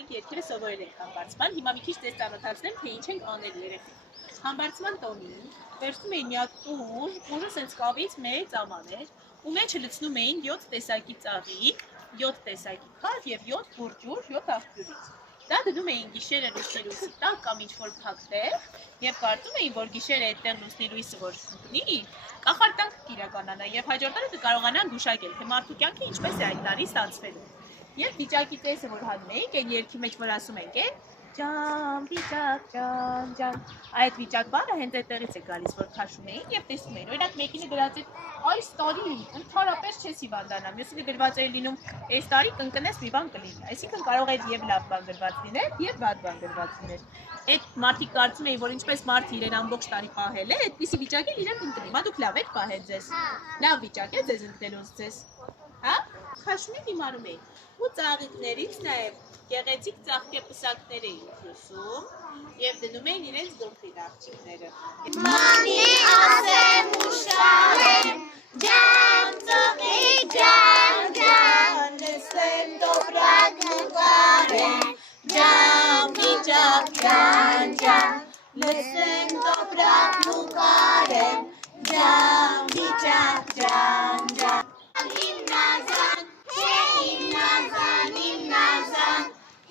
Երկիրը սովորել ենք համբարձման, հիմա մի քիչ ձեզ ծանոթացնեմ, թե ինչ ենք անել երեխեք։ Համբարձման տոնին վերցնում էին մի հատ ուժը սենց կավից մեծ աման էր, ու մեջը լցնում էին 7 տեսակի ծաղիկ, 7 տեսակի քար և 7 բուրջուր 7 աղբյուրից։ Դա դնում էին գիշերը լուսնի լույսի տակ կամ ինչ-որ փակ տեղ և կարծում էին, որ գիշերը այդտեղ լուսնի լույսը որ ընկնի, կախարդանք կիրականանա և հաջորդ օրը կկարողանան գուշակել, թե մարդու կյանքը ինչպես է այդ տարի ստացվելու։ Երբ վիճակի տեսը որ հանում էինք, այն երգի մեջ որ ասում ենք է, ջան, վիճակ, ջան, ջան, այդ վիճակ բառը հենց այդտեղից է գալիս, որ քաշում էին և տեսնում էին, օրինակ մեկինը գրած է այս տարի ընդհանրապես չես հիվանդանա, մյուսինը գրված էր լինում, այս տարի կընկնես մի բան կլինի, այսինքն կարող էր և լավ բան գրված լինել, և վատ բան գրված լինել։ Այդ մարդիկ կարծում էին, որ ինչպես մարդը իրեն ամբողջ տարի պահել է, այդպիսի վիճակել իրեն ընկնի, մա դուք լավ եք պահել ձեզ, լավ վիճակ է ձեզ ընկնելուց ձեզ, հա, քաշում են իմանում էին, ու ծաղիկներից նաև գեղեցիկ ծաղկեպսակներ էին խուսում և դնում էին իրենց գլխին աղջիկները։ Մանի ասեմ ու շահեմ, ջան, ծաղիկ, ջան, ջան, լսեմ տոպրակ նկարեմ, ջան, վիճակ, ջան, ջան, լսեմ տոպրակ նկարեմ, ջան, վիճակ, ջան, ջան, Հիմնազան, հիմնազան, հիմնազան,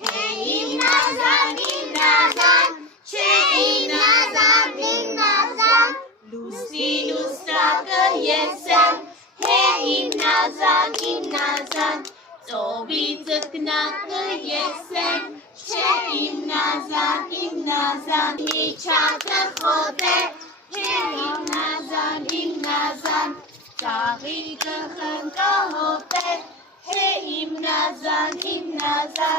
հիմնազան, հիմնազան, հիմնազան, հիմնազան, լուսնի լուսնակը ես եմ, հիմնազան, հիմնազան, ծովի ձկնակը ես եմ, հիմնազան, հիմնազան, միջակը խոտ է, հիմնազան, հիմնազան, ծաղիկը խնկահոտ է, հիմնազան, հիմնազան,